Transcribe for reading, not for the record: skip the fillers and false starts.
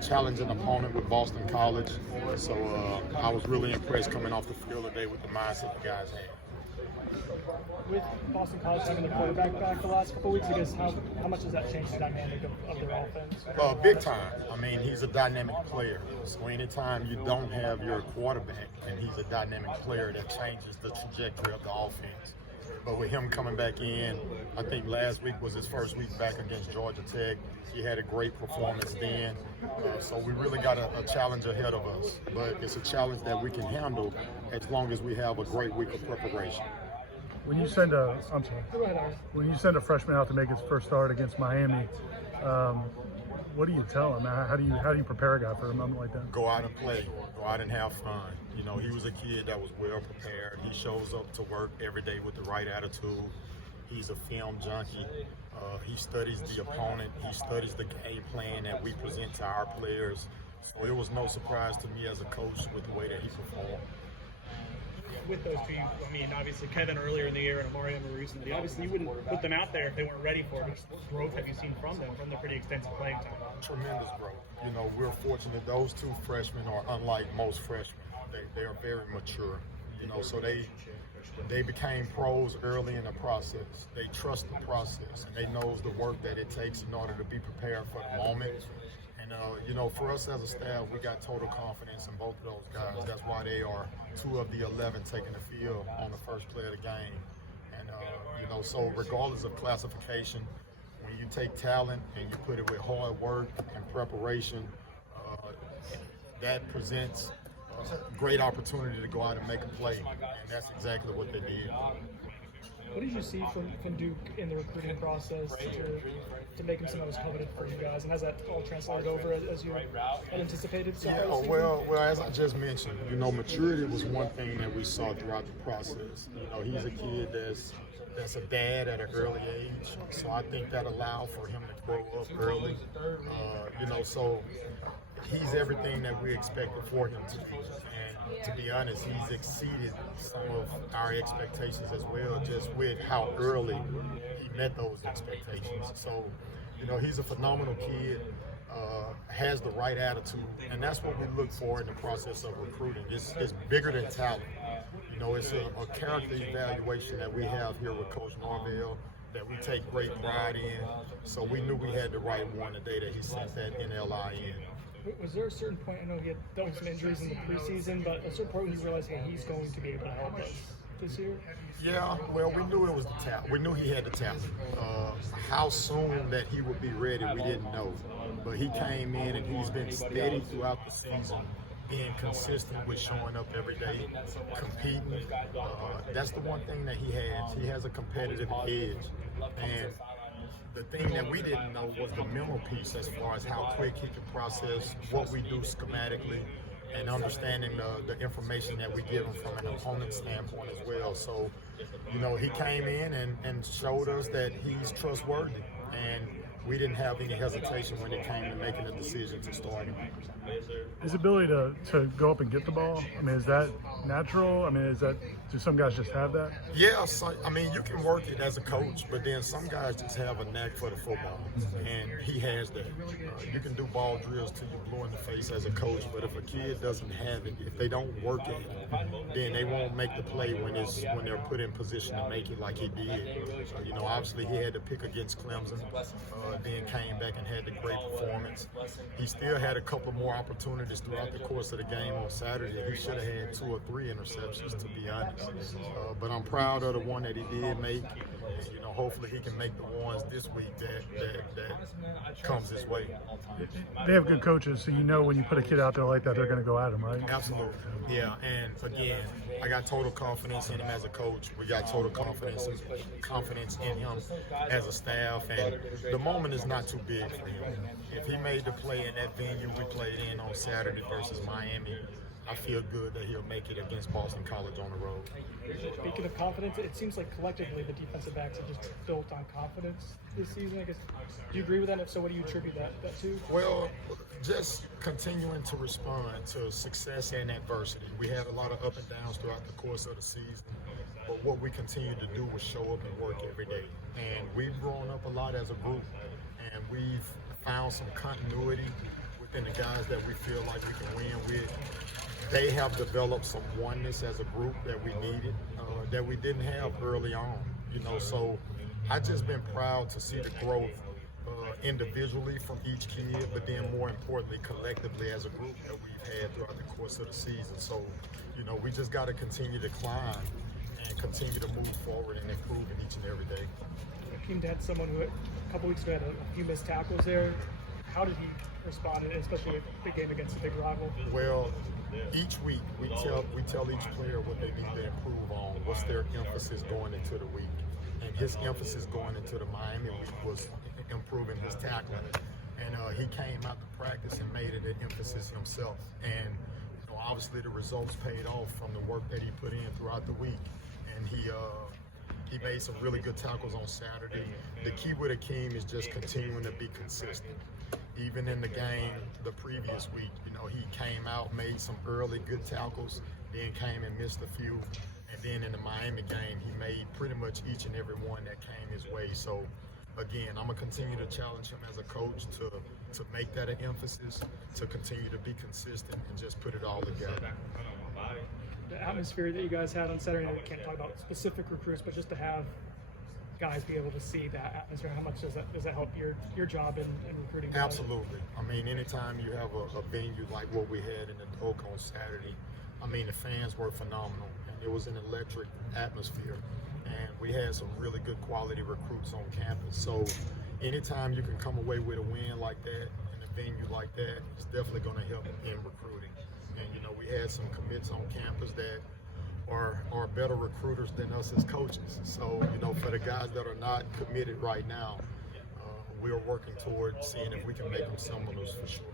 challenging opponent with Boston College. So I was really impressed coming off the field today with the mindset the guys had. With Boston College having their quarterback back the last couple of weeks, I guess how much does that change the dynamic of their offense? Big time. I mean, he's a dynamic player. So anytime you don't have your quarterback and he's a dynamic player, that changes the trajectory of the offense. But with him coming back in, I think last week was his first week back against Georgia Tech. He had a great performance then. So we really got a challenge ahead of us. But it's a challenge that we can handle as long as we have a great week of preparation. When you send a freshman out to make his first start against Miami, what do you tell him? How do you prepare a guy for a moment like that? Go out and play. Go out and have fun. You know, he was a kid that was well prepared. He shows up to work every day with the right attitude. He's a film junkie. He studies the opponent. He studies the game plan that we present to our players. So it was no surprise to me as a coach with the way that he performed. With those two, I mean, obviously Kevin earlier in the year and Omarion more recently, obviously you wouldn't put them out there if they weren't ready for it. What growth have you seen from them from the pretty extensive playing time? Tremendous growth. You know, we're fortunate those two freshmen are unlike most freshmen. They are very mature. You know, so they became pros early in the process. They trust the process and they know the work that it takes in order to be prepared for the moment. And, you know, for us as a staff, we got total confidence in both of those guys. That's why they are 2 of the 11 taking the field on the first play of the game. And, you know, so regardless of classification, when you take talent and you put it with hard work and preparation, that presents a great opportunity to go out and make a play. And that's exactly what they did. What did you see from Duke in the recruiting process to make him some of those coveted for you guys? And has that all translated over as you had anticipated? Well, as I just mentioned, you know, maturity was one thing that we saw throughout the process. You know, he's a kid that's a dad at an early age, so I think that allowed for him to grow up early. You know, so he's everything that we expected for him to be. And to be honest, he's exceeded some of our expectations as well, just with how early he met those expectations. So, you know, he's a phenomenal kid, has the right attitude, and that's what we look for in the process of recruiting. It's bigger than talent. You know, it's a character evaluation that we have here with Coach Norvell that we take great pride in. So we knew we had the right one the day that he sent that NLI in. Was there a certain point, I know he had dealt with some injuries in the preseason, but a certain point when you realized that he's going to be able to help us this year? Yeah, well, we knew it was the talent. We knew he had the talent. How soon that he would be ready, we didn't know. But he came in and he's been steady throughout the season, being consistent with showing up every day, competing. That's the one thing that he has. He has a competitive edge. And the thing that we didn't know was the mental piece as far as how quick he could process what we do schematically and understanding the information that we give him from an opponent standpoint as well. So, you know, he came in and showed us that he's trustworthy. And we didn't have any hesitation when it came to making a decision to start him. His ability to go up and get the ball, I mean, is that natural? I mean, do some guys just have that? Yeah, so, I mean, you can work it as a coach, but then some guys just have a knack for the football, and he has that. You can do ball drills till you're blue in the face as a coach, but if a kid doesn't have it, if they don't work it, then they won't make the play when they're put in position to make it like he did. You know, obviously he had to pick against Clemson, then came back and had the great performance. He still had a couple more opportunities throughout the course of the game on Saturday. He should have had 2 or 3 interceptions, to be honest. But I'm proud of the one that he did make. You know, hopefully he can make the ones this week that comes his way. They have good coaches, so you know when you put a kid out there like that, they're going to go at him, right? Absolutely. Yeah, and again, I got total confidence in him as a coach. We got total confidence in him as a staff, and the moment is not too big for him. If he made the play in that venue we played in on Saturday versus Miami, I feel good that he'll make it against Boston College on the road. Speaking of confidence, it seems like collectively the defensive backs have just built on confidence this season. I guess, do you agree with that? And if so, what do you attribute that to? Well, just continuing to respond to success and adversity. We had a lot of up and downs throughout the course of the season, but what we continue to do is show up and work every day. And we've grown up a lot as a group, and we've found some continuity with and the guys that we feel like we can win with, they have developed some oneness as a group that we needed, that we didn't have early on. So I just been proud to see the growth individually from each kid, but then more importantly, collectively as a group that we've had throughout the course of the season. So, we just got to continue to climb and continue to move forward and improve in each and every day. Akeem had someone who a couple weeks ago had a few missed tackles there. How did he respond, especially with the game against a big rival? Well, each week we tell each player what they need to improve on, what's their emphasis going into the week. And his emphasis going into the Miami week was improving his tackling. And he came out to practice and made it an emphasis himself. And obviously the results paid off from the work that he put in throughout the week. And he made some really good tackles on Saturday. The key with Akeem is just continuing to be consistent. Even in the game the previous week, he came out, made some early good tackles, then came and missed a few. And then in the Miami game, he made pretty much each and every one that came his way. So again, I'm gonna continue to challenge him as a coach to make that an emphasis, to continue to be consistent and just put it all together. The atmosphere that you guys had on Saturday night, we can't talk about specific recruits, but just to have guys be able to see that atmosphere, how much does that help your job in recruiting? Absolutely. I mean, anytime you have a venue like what we had in the Oak on Saturday, I mean, the fans were phenomenal, and it was an electric atmosphere, and we had some really good quality recruits on campus. So anytime you can come away with a win like that in a venue like that, it's definitely going to help in recruiting. And we had some commits on campus that are better recruiters than us as coaches. So for the guys that are not committed right now, we're working toward seeing if we can make them some of those for sure.